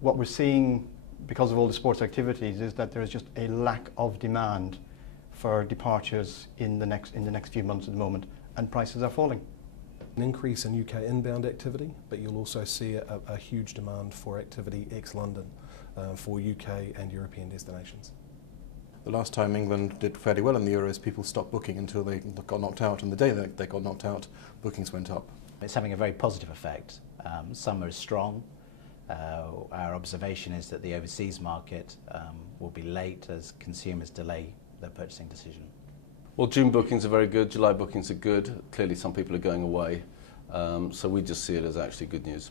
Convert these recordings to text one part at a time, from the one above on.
What we're seeing because of all the sports activities is that there is just a lack of demand for departures in the next few months at the moment, and prices are falling. An increase in UK inbound activity, but you'll also see a huge demand for activity ex-London for UK and European destinations. The last time England did fairly well in the Euros, people stopped booking until they got knocked out, and the day that they got knocked out, bookings went up. It's having a very positive effect. Summer is strong. Our observation is that the overseas market will be late as consumers delay their purchasing decision. Well, June bookings are very good, July bookings are good. Clearly some people are going away, so we just see it as actually good news.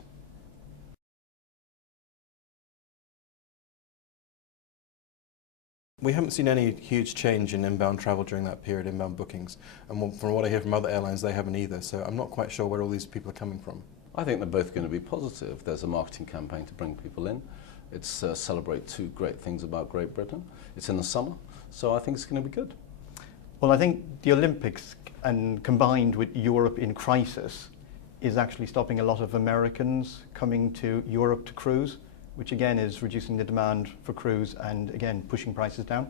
We haven't seen any huge change in inbound travel during that period, inbound bookings, and from what I hear from other airlines, they haven't either, so I'm not quite sure where all these people are coming from. I think they're both going to be positive. There's a marketing campaign to bring people in. It's celebrate two great things about Great Britain. It's in the summer, so I think it's going to be good. Well, I think the Olympics, and combined with Europe in crisis, is actually stopping a lot of Americans coming to Europe to cruise, which again is reducing the demand for cruise and again pushing prices down.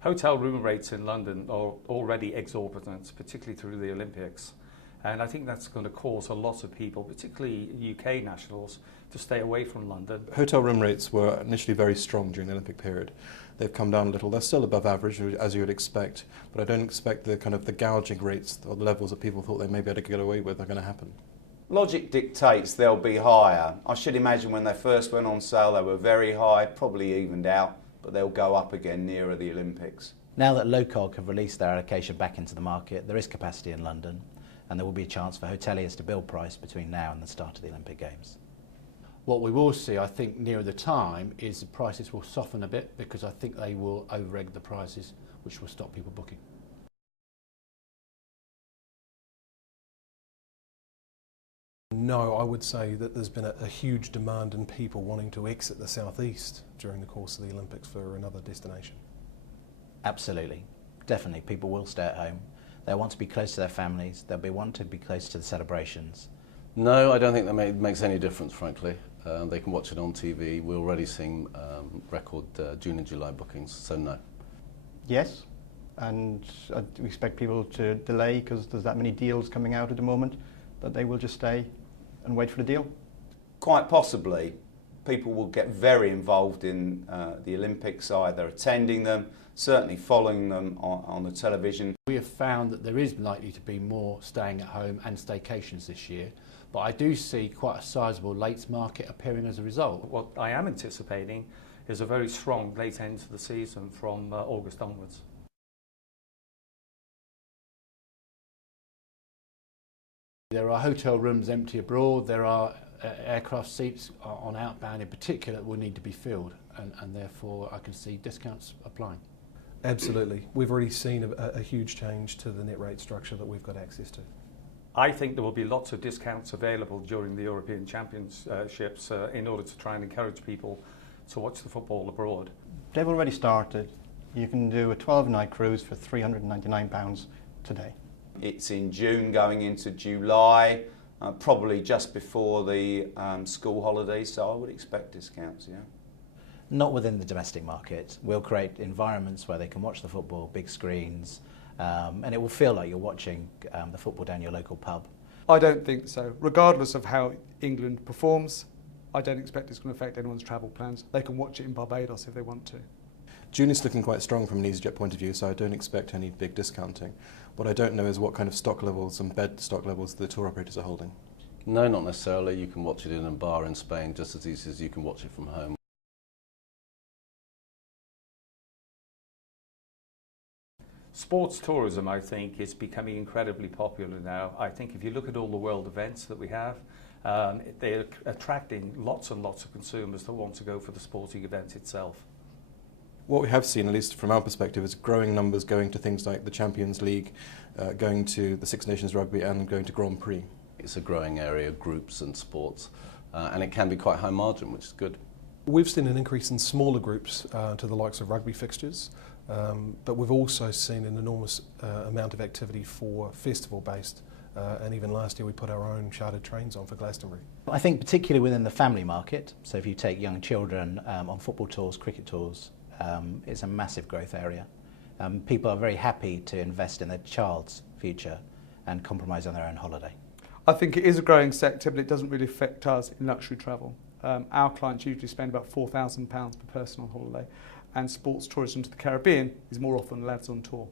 Hotel room rates in London are already exorbitant, particularly through the Olympics. And I think that's going to cause a lot of people, particularly UK nationals, to stay away from London. Hotel room rates were initially very strong during the Olympic period. They've come down a little. They're still above average, as you would expect, but I don't expect the kind of the gouging rates or the levels that people thought they may be able to get away with are going to happen. Logic dictates they'll be higher. I should imagine when they first went on sale they were very high, probably evened out, but they'll go up again nearer the Olympics. Now that LOCOG have released their allocation back into the market, there is capacity in London, and there will be a chance for hoteliers to build price between now and the start of the Olympic Games. What we will see, I think, nearer the time is the prices will soften a bit, because I think they will over-egg the prices, which will stop people booking. No, I would say that there's been a huge demand in people wanting to exit the southeast during the course of the Olympics for another destination. Absolutely. Definitely. People will stay at home. They'll want to be close to their families. They'll want to be close to the celebrations. No, I don't think that makes any difference, frankly. They can watch it on TV. We're already seeing record June and July bookings, so no. Yes, and we expect people to delay because there's that many deals coming out at the moment that they will just stay and wait for the deal. Quite possibly, people will get very involved in the Olympics, either attending them, certainly following them on the television. We have found that there is likely to be more staying at home and staycations this year, but I do see quite a sizable late market appearing as a result. What I am anticipating is a very strong late end to the season from August onwards. There are hotel rooms empty abroad, there are aircraft seats on outbound in particular that will need to be filled, and therefore I can see discounts applying. Absolutely. We've already seen a huge change to the net rate structure that we've got access to. I think there will be lots of discounts available during the European Championships in order to try and encourage people to watch the football abroad. They've already started. You can do a 12-night cruise for £399 today. It's in June going into July, probably just before the school holidays, so I would expect discounts, yeah. Not within the domestic market. We'll create environments where they can watch the football, big screens, and it will feel like you're watching the football down your local pub. I don't think so. Regardless of how England performs, I don't expect it's going to affect anyone's travel plans. They can watch it in Barbados if they want to. June is looking quite strong from an EasyJet point of view, so I don't expect any big discounting. What I don't know is what kind of stock levels and bed stock levels the tour operators are holding. No, not necessarily. You can watch it in a bar in Spain just as easy as you can watch it from home. Sports tourism, I think, is becoming incredibly popular now. I think if you look at all the world events that we have, they're attracting lots and lots of consumers that want to go for the sporting event itself. What we have seen, at least from our perspective, is growing numbers going to things like the Champions League, going to the Six Nations Rugby and going to Grand Prix. It's a growing area, groups and sports, and it can be quite high margin, which is good. We've seen an increase in smaller groups to the likes of rugby fixtures, but we've also seen an enormous amount of activity for festival-based and even last year we put our own chartered trains on for Glastonbury. I think particularly within the family market, so if you take young children on football tours, cricket tours, it's a massive growth area. People are very happy to invest in their child's future and compromise on their own holiday. I think it is a growing sector, but it doesn't really affect us in luxury travel. Our clients usually spend about £4,000 per person on holiday, and sports tourism to the Caribbean is more often lads on tour.